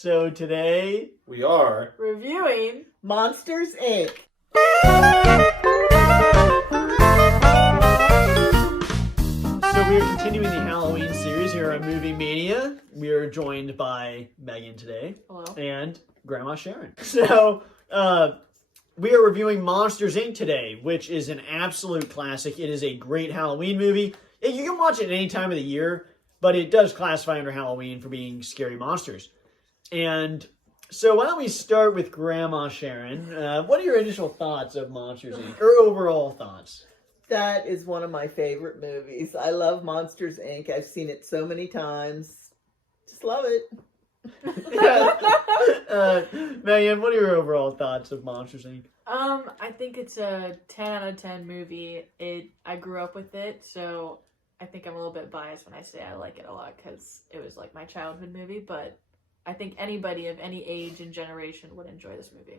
So today we are reviewing Monsters, Inc. So we are continuing the Halloween series here on Movie Mania. We are joined by Megan today. Hello. And Grandma Sharon. So we are reviewing Monsters, Inc. today, which is an absolute classic. It is a great Halloween movie. You can watch it at any time of the year, but it does classify under Halloween for being scary monsters. And so why don't we start with Grandma Sharon? What are your initial thoughts of Monsters, Inc.? Or overall thoughts? That is one of my favorite movies. I love Monsters, Inc. I've seen it so many times. Just love it. Megan, what are your overall thoughts of Monsters, Inc.? I think it's a 10 out of 10 movie. I grew up with it, so I think I'm a little bit biased when I say I like it a lot because it was like my childhood movie, but I think anybody of any age and generation would enjoy this movie.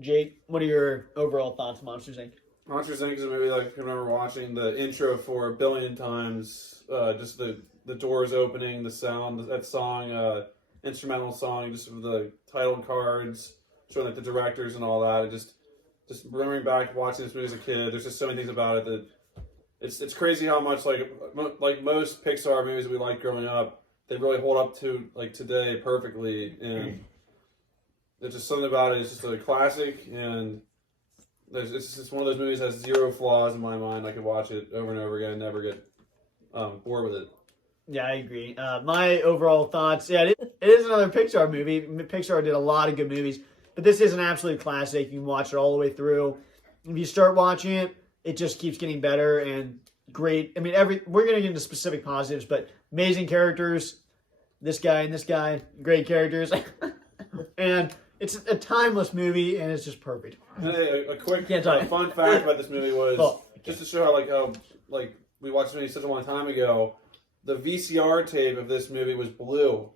Jake, what are your overall thoughts of Monsters, Inc.? Monsters Inc. is a movie that I can remember watching the intro for a billion times. Just the doors opening, the sound, that song, instrumental song, just the title cards, showing like the directors and all that. Just remembering back watching this movie as a kid. There's just so many things about it that it's crazy how much like most Pixar movies we liked growing up, they really hold up to like today perfectly. And there's just something about it. It's just a classic, and it's just one of those movies that has zero flaws in my mind. I could watch it over and over again and never get bored with it. Yeah, I agree. My overall thoughts, it is another Pixar movie. Pixar did a lot of good movies, but this is an absolute classic. You can watch it all the way through. If you start watching it, it just keeps getting better and great. I mean, we're going to get into specific positives, but amazing characters. This guy and this guy, great characters. And it's a timeless movie, and it's just perfect. Hey, a quick fun fact about this movie was just to show how we watched this movie such a long time ago. The VCR tape of this movie was blue.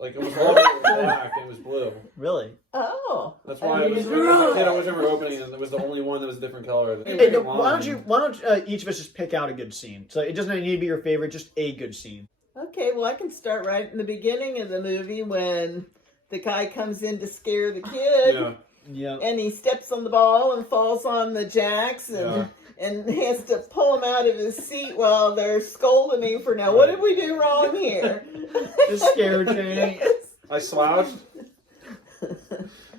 Like it was all black and it was blue. Really? Oh. That's why as a kid I was never opening it, and it was the only one that was a different color. Hey, why don't each of us just pick out a good scene? So it doesn't need to be your favorite, just a good scene. Okay, well I can start right in the beginning of the movie when the guy comes in to scare the kid. Yeah. And he steps on the ball and falls on the jacks and has to pull him out of his seat while they're scolding him for what did we do wrong here? The scare training. I slouched.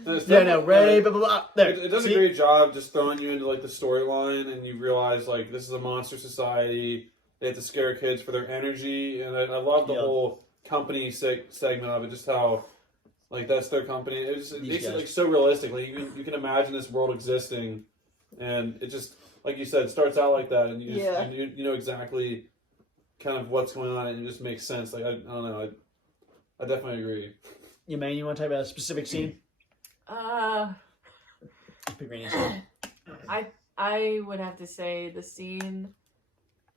Ray, blah, blah, blah. There. It does a great job just throwing you into like the storyline, and you realize like this is a monster society. They have to scare kids for their energy, and I love the whole company segment of it. Just how like that's their company. It makes it like so realistic. Like you can imagine this world existing, and it just like you said starts out like that, and you know exactly kind of what's going on, and it just makes sense. Like I don't know, I definitely agree. You man, you want to talk about a specific scene? I would have to say the scene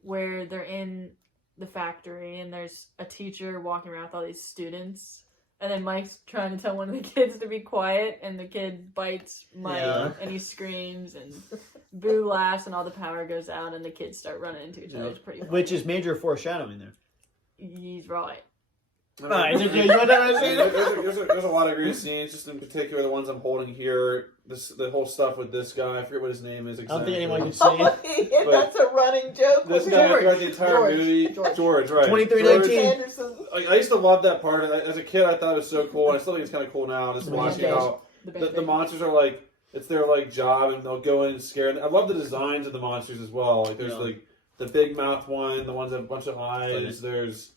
where they're in the factory and there's a teacher walking around with all these students, and then Mike's trying to tell one of the kids to be quiet, and the kid bites Mike and he screams, and Boo laughs, and all the power goes out, and the kids start running into each other. It's pretty funny. Which is major foreshadowing there. He's right. There's a lot of great scenes, just in particular the ones I'm holding here. The whole stuff with this guy, I forget what his name is exactly. I don't think anyone can see it. That's a running joke. This guy throughout the entire movie. George, right. 2319. I used to love that part. As a kid, I thought it was so cool, and I still think it's kind of cool now, just watching how the monsters are like, it's their like job, and they'll go in and scare them. I love the designs of the monsters as well. Like there's like the big mouth one, the ones that have a bunch of eyes. There's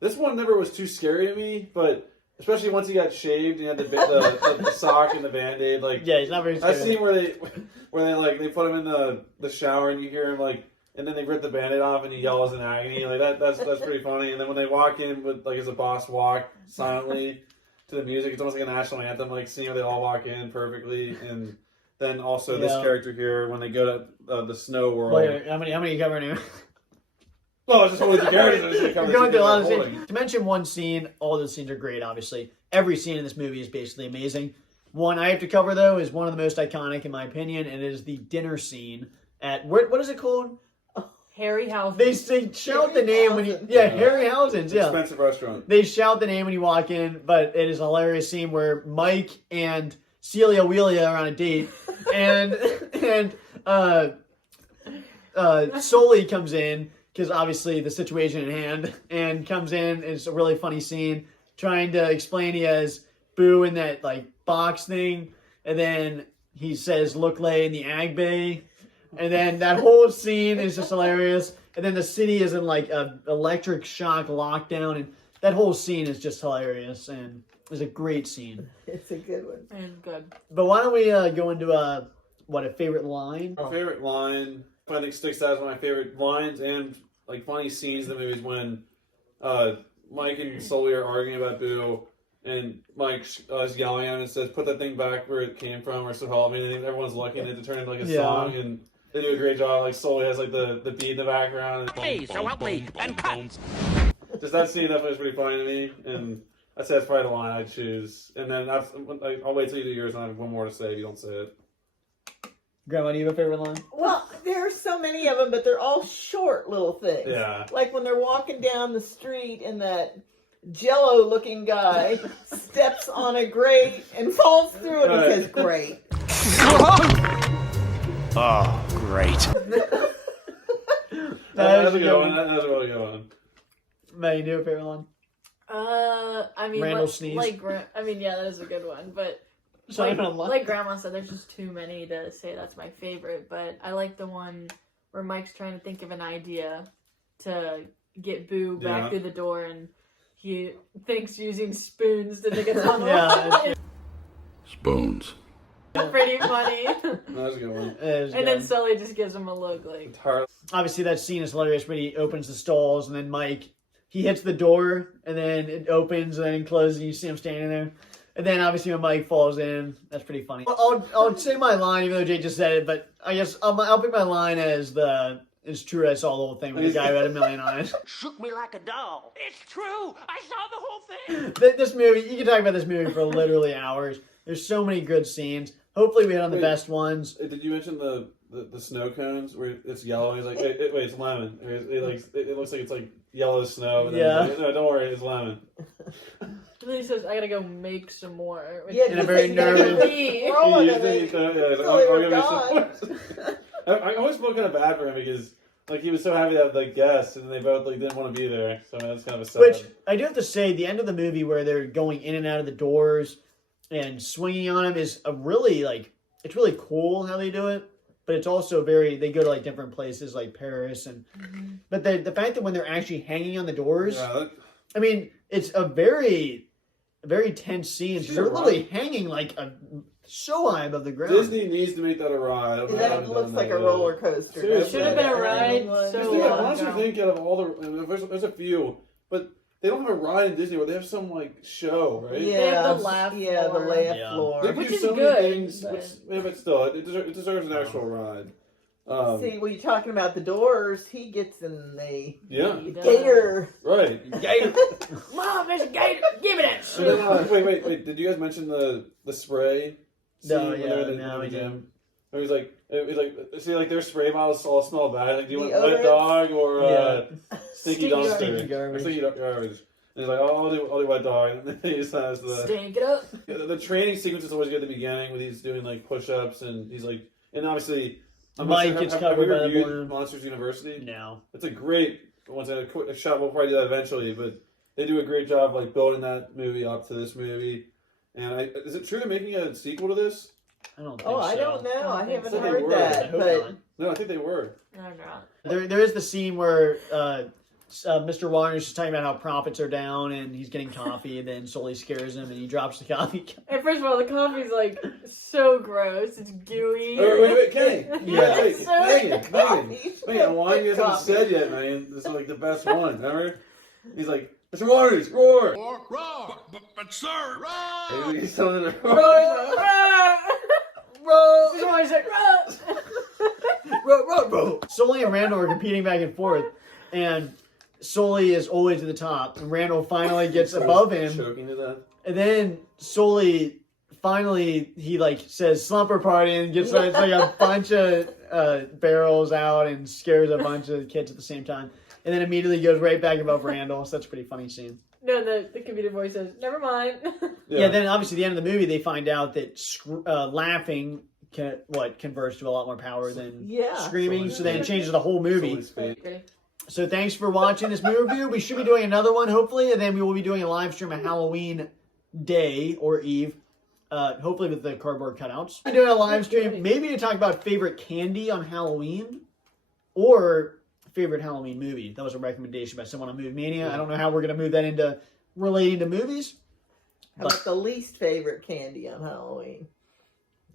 this one never was too scary to me, but especially once he got shaved and he had the sock and the Band-Aid. Like he's not very scary. I've seen where they put him in the shower and you hear him like, and then they rip the Band-Aid off and he yells in agony. Like that's pretty funny. And then when they walk in with like as a boss walk silently to the music, it's almost like a national anthem. Like seeing where they all walk in perfectly, and then also this character here when they go to the snow world. Wait, how many are you covering here? Well, it's just holding the characters. We're going through a lot of scenes. To mention one scene, all the scenes are great, obviously. Every scene in this movie is basically amazing. One I have to cover, though, is one of the most iconic, in my opinion, and it is the dinner scene at... what is it called? Harryhausen. They shout the name when you. Yeah, Harryhausen's. Yeah. Expensive restaurant. They shout the name when you walk in, but it is a hilarious scene where Mike and Celia Wheelia are on a date, and Sully comes in because obviously the situation at hand, and comes in. It's a really funny scene trying to explain he has Boo in that like box thing, and then he says "Look lay in the ag bay," and then that whole scene is just hilarious. And then the city is in like a electric shock lockdown, and that whole scene is just hilarious and it's a great scene. It's a good one. And good. But why don't we go into a favorite line? My favorite line, I think sticks out as one of my favorite lines and like funny scenes in the movie is when Mike and Sully are arguing about Boo, and Mike is yelling at him and says, "Put that thing back where it came from," or so help me. And everyone's looking at it to turn into like a song, and they do a great job. Like Sully has like the beat in the background. Hey, so help me, and cut. Just that scene definitely was pretty funny to me, and I'd say that's probably the line I'd choose. And then I'll wait till you do yours, and I have one more to say if you don't say it. Grandma, do you have a favorite line? Well, there are so many of them, but they're all short little things. Yeah. Like when they're walking down the street and that Jello-looking guy steps on a grate and falls through it and Right. says, "Great." Oh, great. That's a good one. That's a really good one. May, you do a favorite line? I mean, Randall like, sneeze. yeah, that is a good one. But Sorry, I don't like Grandma said, there's just too many to say that's my favorite. But I like the one where Mike's trying to think of an idea to get Boo back through the door, and he thinks using spoons to dig a tunnel. Yeah. Spoons. It's pretty funny. That's a good one. And then Sully just gives him a look like. Obviously that scene is hilarious when he opens the stalls and then Mike, he hits the door and then it opens and then it closes and you see him standing there. And then obviously when Mike falls in, that's pretty funny. I'll say my line even though Jay just said it, but I guess I'll pick my line as it's true I saw the whole thing with the guy who had a million eyes. Shook me like a doll. It's true. I saw the whole thing. This movie, you can talk about this movie for literally hours. There's so many good scenes. Hopefully we hit on the best ones. Did you mention the snow cones where it's yellow? He's like, wait, it's lemon. It looks like it's like yellow snow. And Yeah. Like, no, don't worry, it's lemon. And then he says, "I gotta go make some more." Yeah, In a very nervous- We're all I'll gonna make- give you some. I always felt kind of bad for him because like he was so happy to have like guests and they both like didn't want to be there. So that's kind of a sad. Which I do have to say, the end of the movie where they're going in and out of the doors and swinging on them is a really it's really cool how they do it. But it's also they go to like different places like Paris and, but the fact that when they're actually hanging on the doors, I mean, it's a very tense scene because they're literally hanging like so high above the ground. Disney needs to make that a ride. That looks like a roller coaster. Seriously. Should have been a ride. Disney, So I honestly think out of all there's a few, but they don't have a ride in Disney where they have some like show, right? Yeah, They have the laugh the floor. laugh Yeah. floor. They Which do is so good, many things, but- but still, it deserves an actual ride. See, when you're talking about the doors, he gets in the Yeah, gator. right. Gator. Mom, there's a gator. Give me that And shit. then, wait! Did you guys mention the spray? No, scene when yeah, they're in no, the we gym? It was like, see, like their spray bottles all smell bad. Like, do you want The wet odorants? dog or Stinky stinky dumpster? garbage. Or stinky garbage. And he's like, oh, I'll do wet dog. And then he just has Stink it up. the training sequence is always good at the beginning when he's doing like push-ups and he's like, and obviously Mike gets have covered we by the reviewed balloon. Monsters University? No. It's a great a shot. We'll probably do that eventually, but they do a great job like building that movie up to this movie. And is it true they're making a sequel to this? I don't think Oh, so. I don't know. I I think haven't so. heard They were. I that. hope But not. No, I think they were. No, not. There is the scene where Mr. Waters is talking about how profits are down and he's getting coffee, and then Sully scares him and he drops the coffee. And first of all, the coffee's like so gross. It's gooey. Wait, Kenny. Yeah. Wait, So- Megan, one you haven't said yet, man. This is like the best one. Remember? He's like, Mr. Waters, roar! Roar! But sir, roar! He's telling her to Roll, roar. roll. This is why I said, roll. Sully and Randall are competing back and forth, and Sully is always at the top, and Randall finally gets above him, Choking to death. and then Sully finally he like says slumber party and gets like a bunch of barrels out and scares a bunch of kids at the same time, and then immediately goes right back above Randall. So that's a pretty funny scene. No, the computer voice says, "Never mind." Yeah. Then obviously at the end of the movie they find out that laughing converts to a lot more power than screaming. So then it changes the whole movie. So thanks for watching this movie review. We should be doing another one hopefully, and then we will be doing a live stream of Halloween Day or Eve. Hopefully with the cardboard cutouts. We're doing a live stream, maybe to talk about favorite candy on Halloween, or favorite Halloween movie. That was a recommendation by someone on Movie Mania. I don't know how we're going to move that into relating to movies. How about the least favorite candy on Halloween?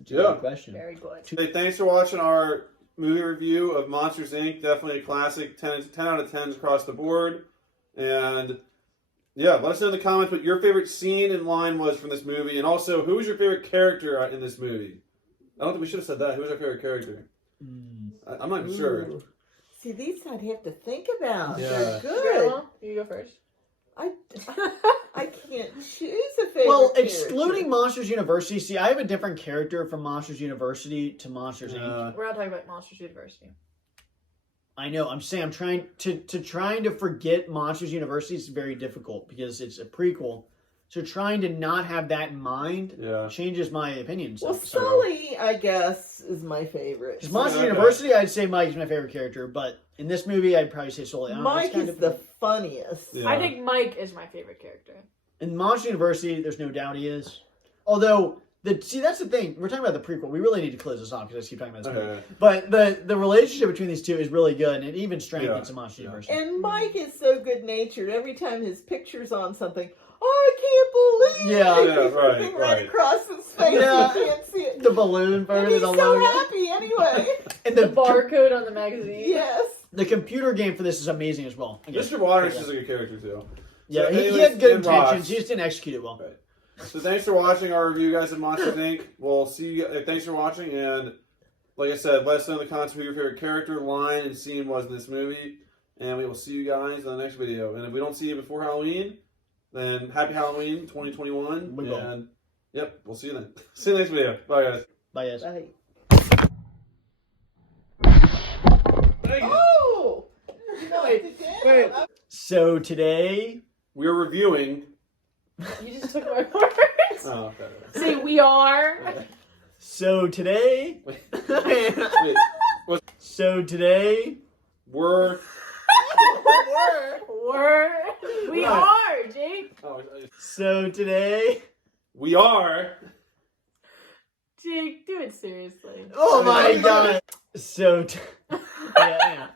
Yeah. Question. Very good. Hey, thanks for watching our movie review of Monsters, Inc. Definitely a classic. 10 out of 10s across the board. And yeah, let us know in the comments what your favorite scene and line was from this movie. And also, who was your favorite character in this movie? I don't think we should have said that. Who was our favorite character? I'm not even sure. See, these I'd have to think about. Yeah. They're good. Grandma, you go first. I can't choose a favorite Well, character. excluding Monsters University, see, I have a different character from Monsters University to Monsters Inc. We're not talking about Monsters University. I know. I'm saying I'm trying to forget Monsters University is very difficult because it's a prequel. So trying to not have that in mind changes my opinion. Well, Sully, I guess, is my favorite. Because Monsters University, I'd say Mike is my favorite character, but in this movie, I'd probably say Sully. I don't know, Mike it's is the funniest. Yeah. I think Mike is my favorite character. In Monsters University, there's no doubt he is. Although, that's the thing. We're talking about the prequel. We really need to close this off because I keep talking about this movie. But the relationship between these two is really good, and it even strengthens in Monsters University. And Mike is so good-natured. Every time his picture's on something, I can't believe it. Right across his face. Yeah. You can't see it. The balloon And version he's of the so logo. happy anyway. And The barcode on the magazine. Yes. The computer game for this is amazing as well. Again, Mr. Waters is a good character too. Yeah, So he anyways, had good and Ross. intentions. He just didn't execute it well. Right. So thanks for watching our review, guys, of Monsters Inc. We'll see you. Thanks for watching, and like I said, let us know in the comments who your favorite character, line, and scene was in this movie. And we will see you guys in the next video. And if we don't see you before Halloween, then happy Halloween 2021. We will. And yep, we'll see you then. See you next video. Bye, guys. Bye, guys. Right. Thank you. Oh! Wait. So today, We're reviewing. You just took my words. Oh, okay. See, we are. so today, Wait. so today, We're. We Right. are, Jake. Oh, so today. we are. Jake, do it seriously. Oh my god. So, yeah.